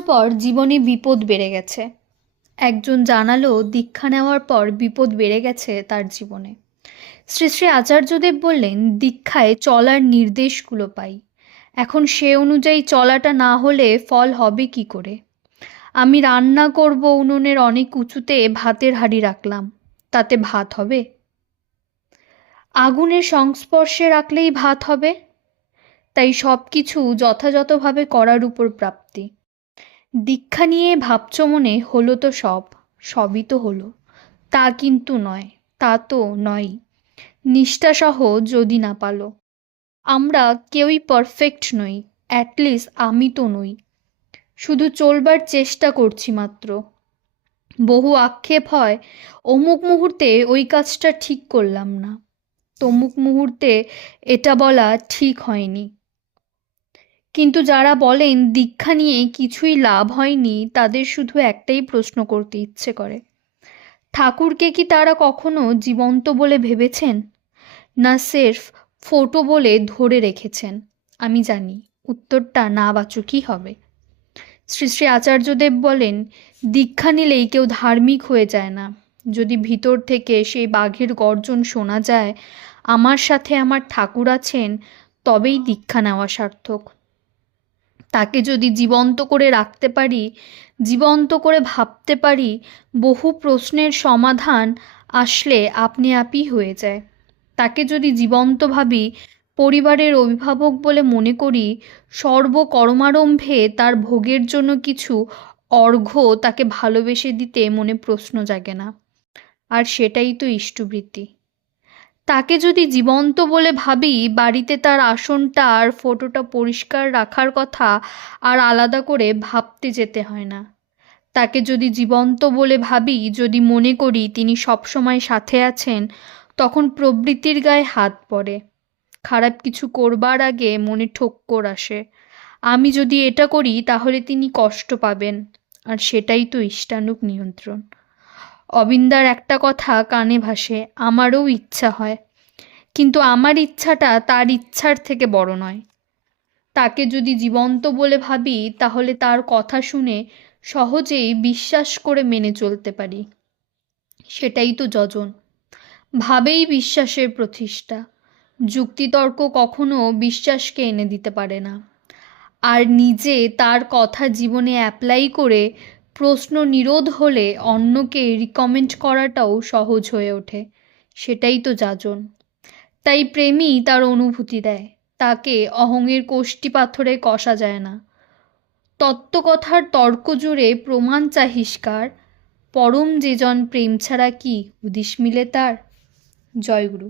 নেওয়ার পর জীবনে বিপদ বেড়ে গেছে। একজন জানালো দীক্ষা নেওয়ার পর বিপদ বেড়ে গেছে তার জীবনে। শ্রী শ্রী আচার্যদেব বললেন, দীক্ষায় চলার নির্দেশগুলো পাই, এখন সে অনুযায়ী চলাটা না হলে ফল হবে কি করে? আমি রান্না করব, উনুনের অনেক উঁচুতে ভাতের হাঁড়ি রাখলাম, তাতে ভাত হবে? আগুনের সংস্পর্শে রাখলেই ভাত হবে? তাই সব কিছু যথাযথভাবে করার উপর প্রাপ্তি। দীক্ষা নিয়ে ভাবছো মনে, হলো তো সবই তো হলো, তা কিন্তু নয়, তা তো নয়। নিষ্ঠাসহ যদি না পালো। আমরা কেউই পারফেক্ট নই, অ্যাটলিস্ট আমি তো নই, শুধু চলবার চেষ্টা করছি মাত্র। বহু আক্ষেপ হয়, অমুক মুহূর্তে ওই কাজটা ঠিক করলাম না, তমুক মুহূর্তে এটা বলা ঠিক হয়নি। কিন্তু যারা বলেন দীক্ষা নিয়ে কিছুই লাভ হয়নি, তাদের শুধু একটাই প্রশ্ন করতে ইচ্ছে করে, ঠাকুরকে কি তারা কখনো জীবন্ত বলে ভেবেছেন, না সেরফ ফটো বলে ধরে রেখেছেন? আমি জানি উত্তরটা না বাচকই হবে। শ্রী শ্রী আচার্যদেব বলেন, দীক্ষা নিলেই কেউ ধার্মিক হয়ে যায় না। যদি ভিতর থেকে সেই বাঘের গর্জন শোনা যায়, আমার সাথে আমার ঠাকুর আছেন, তবেই দীক্ষা নেওয়া সার্থক। তাকে যদি জীবন্ত করে রাখতে পারি, জীবন্ত করে ভাবতে পারি, বহু প্রশ্নের সমাধান আসলে আপনি আপই হয়ে যায়। তাকে যদি জীবন্ত ভাবি, পরিবারের অভিভাবক বলে মনে করি, সর্বকর্মারম্ভে তার ভোগের জন্য কিছু অর্ঘ্য তাকে ভালোবেসে দিতে মনে প্রশ্ন জাগে না। আর সেটাই তো ইষ্টবৃত্তি। তাকে যদি জীবন্ত বলে ভাবি, বাড়িতে তার আসনটা আর ফটোটা পরিষ্কার রাখার কথা আর আলাদা করে ভাবতে যেতে হয় না। তাকে যদি জীবন্ত বলে ভাবি, যদি মনে করি তিনি সবসময় সাথে আছেন, তখন প্রবৃত্তির গায়ে হাত পড়ে। খারাপ কিছু করবার আগে মনে ঠোক্কর আসে, আমি যদি এটা করি তাহলে তিনি কষ্ট পাবেন, আর সেটাই তো ইষ্টানুগ নিয়ন্ত্রণ। অবিন্দার একটা কথা কানে ভাসে, আমারও ইচ্ছা হয়, কিন্তু আমার ইচ্ছাটা তার ইচ্ছার থেকে বড় নয়। তাকে যদি জীবন্ত বলে ভাবি, তাহলে তার কথা শুনে সহজেই বিশ্বাস করে মেনে চলতে পারি। সেটাই তো যজন। ভাবেই বিশ্বাসের প্রতিষ্ঠা। যুক্তিতর্ক কখনো বিশ্বাসকে এনে দিতে পারে না। আর নিজে তার কথা জীবনে অ্যাপ্লাই করে প্রশ্ন নিরোধ হলে অন্যকে রিকমেন্ড করাটাও সহজ হয়ে ওঠে। সেটাই তো যাজন। তাই প্রেমই তার অনুভূতি দেয়, তাকে অহংয়ের কোষ্ঠী পাথরে কষা যায় না। তত্ত্বকথার তর্ক জুড়ে প্রমাণ চাহিষ্কার, পরম যে জন প্রেম ছাড়া কি উদিস মিলে তার। জয়গুরু।